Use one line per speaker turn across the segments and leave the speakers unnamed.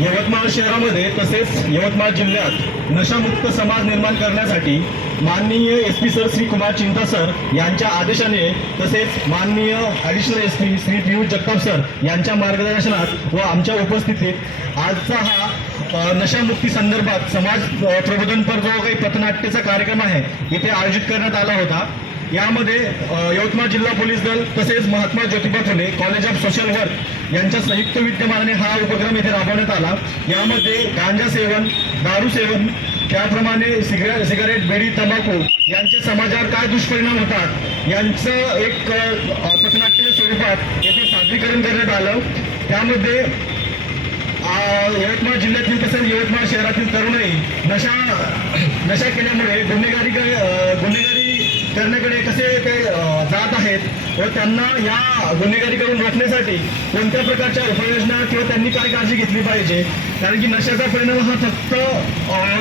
यवतमाळ शहरामध्ये तसेच यवतमाळ जिल्ह्यात नशामुक्त समाज निर्माण करण्यासाठी माननीय S P sir Shri Kumar Chinta sir यांच्या आदेशाने तसेच माननीय additional S P Shri Piyush Jagtap sir यांच्या मार्गदर्शनात व आमच्या उपस्थितीत आजचा हा नशामुक्ती संदर्भात समाज प्रबोधनपर जो काही पथनाट्याचा कार्यक्रम आहे इथे आयोजित करण्यात आला होता यामध्ये यवतमाळ जिल्हा पोलीस दल तसेच Mahatma Jyotiba Phule college of social work यांच्या संयुक्त विद्यमानाने हा उपक्रम येथे राबवण्यात आला यामध्ये गांजा सेवन दारू सेवन त्याप्रमाणे सिगरे सिगारेट बेडी तंबाखू यांचे समाजावर काय दुष्परिणाम होतात यांचं एक पथनाट्य स्वरूपात येथे सादरीकरण करण्यात आलं त्यामध्ये यवतमाळ जिल्ह्यातील तसेच यवतमाळ शहरातील तरुणही नशा नशा केल्यामुळे गुन्हेगारी गुन्हेगारी करण्याकडे कसे ते जात आहेत व त्यांना या गुन्हेगारीकडून करून रोखण्यासाठी कोणत्या प्रकारच्या उपाययोजना किंवा त्यांनी काय काळजी घेतली पाहिजे कारण की नशाचा परिणाम हा फक्त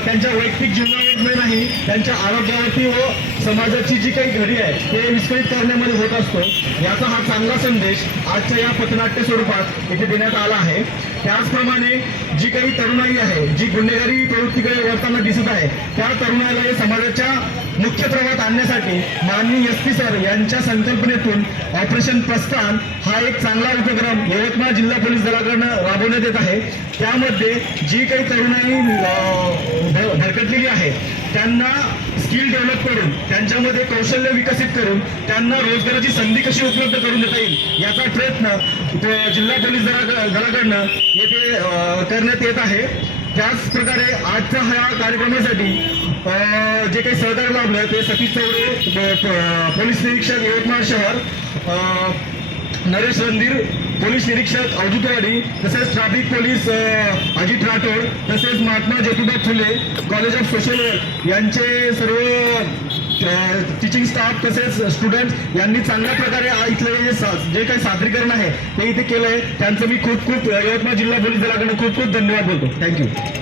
त्यांच्या वैयक्तिक जीवनावर नाही त्यांच्या आरोग्यावरती व समाजाची जी काही घडी आहे ते विस्कळीत करण्यामध्ये होत असतो याचा हा चांगला संदेश आजच्या या पथनाट्य स्वरूपात इथे देण्यात आला आहे त्याचप्रमाणे जी काही तरुणाई आहे जी गुन्हेगारी प्रवृत्तीकडे वळताना दिसत आहे त्या तरुणाला समाजाच्या मुख्य प्रवाहात आणण्यासाठी माननीय एस पी सर यांच्या संकल्पनेतून ऑपरेशन प्रस्थान हा एक चांगला उपक्रम यवतमाळ जिल्हा पोलीस दलाकडनं राबवण्यात येत आहे त्यामध्ये जी काही तरुणाई भरकटलेली आहे त्यांना स्किल डेव्हलप करून त्यांच्यामध्ये कौशल्य विकसित करून त्यांना रोजगाराची संधी कशी उपलब्ध करून देता येईल याचा प्रयत्न जिल्हा पोलीस दला दलाकडनं येथे करण्यात येत आहे त्याच प्रकारे आजच्या ह्या कार्यक्रमासाठी जे काही सहकार्य लाभलं ते सतीश चौरे पोलीस निरीक्षक यवतमाळ शहर नरेश रणधीर पोलीस निरीक्षक वाडी, तसेच ट्रॅफिक पोलीस अजित राठोड तसेच Mahatma Jyotiba Phule college of social work यांचे सर्व टीचिंग स्टाफ तसेच स्टुडंट यांनी चांगल्या प्रकारे इथले जे जे काही सादरीकरण आहे ते इथे केलंय आहे त्यांचं मी खूप खूप यवतमाळ जिल्हा पोलीस दलाकडून खूप खूप धन्यवाद बोलतो थँक्यू